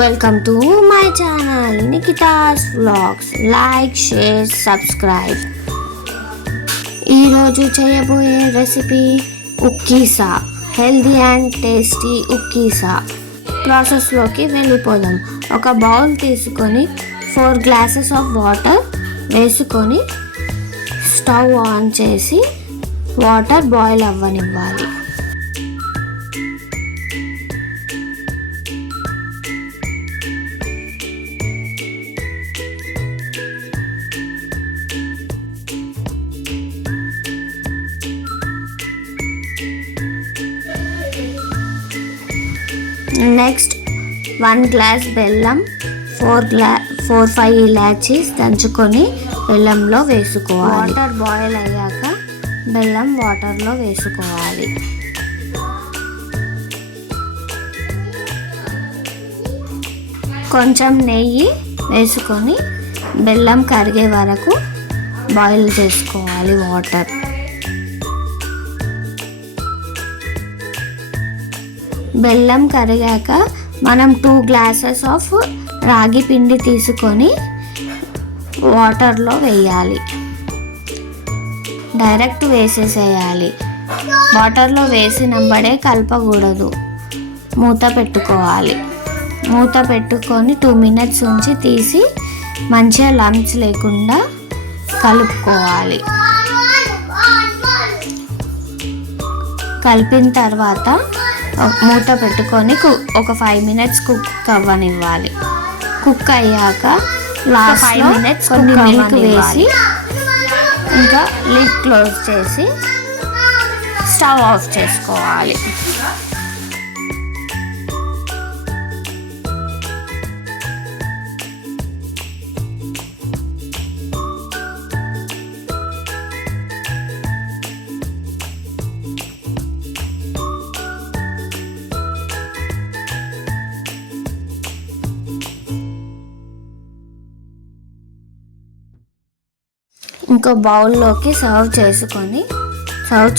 Welcome to my channel Nikhita's vlogs. Like, share, subscribe. ఈరోజు చేయబోయే recipe ఉక్కీసా, హెల్దీ అండ్ టేస్టీ ఉక్కీసా. ప్రాసెస్లోకి వెళ్ళిపోదాం. ఒక బౌల్ తీసుకొని 4 గ్లాసెస్ ఆఫ్ వాటర్ వేసుకొని స్టవ్ ఆన్ చేసి వాటర్ బాయిల్ అవ్వనివ్వాలి. నెక్స్ట్ 1 గ్లాస్ బెల్లం, 4-5 ఇలాచీస్ దంచుకొని బెల్లంలో వేసుకోవాలి. వాటర్ బాయిల్ అయ్యాక బెల్లం వాటర్లో వేసుకోవాలి. కొంచెం నెయ్యి వేసుకొని బెల్లం కరిగే వరకు బాయిల్ చేసుకోవాలి వాటర్. బెల్లం కరిగాక మనం 2 గ్లాసెస్ ఆఫ్ రాగి పిండి తీసుకొని వాటర్లో వేయాలి. డైరెక్ట్ వేసేసేయాలి. వాటర్లో వేసినప్పుడే కలపకూడదు, మూత పెట్టుకోవాలి. మూత పెట్టుకొని 2 మినిట్స్ ఉంచి తీసి మంచిగా లంప్స్ లేకుండా కలుపుకోవాలి. కలిపిన తర్వాత మూత పెట్టుకొని ఒక 5 మినిట్స్ కుక్ అవ్వనివ్వాలి. కుక్ అయ్యాక లాస్ట్ 5 మినిట్స్ కొన్ని మిల్క్ వేసి ఇంకా లిడ్ క్లోజ్ చేసి స్టవ్ ఆఫ్ చేసుకోవాలి. ఇంకో బౌల్లోకి సర్వ్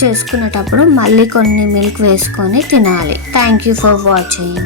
చేసుకునేటప్పుడు మళ్ళీ కొన్ని మిల్క్ వేసుకొని తినాలి. Thank you for watching.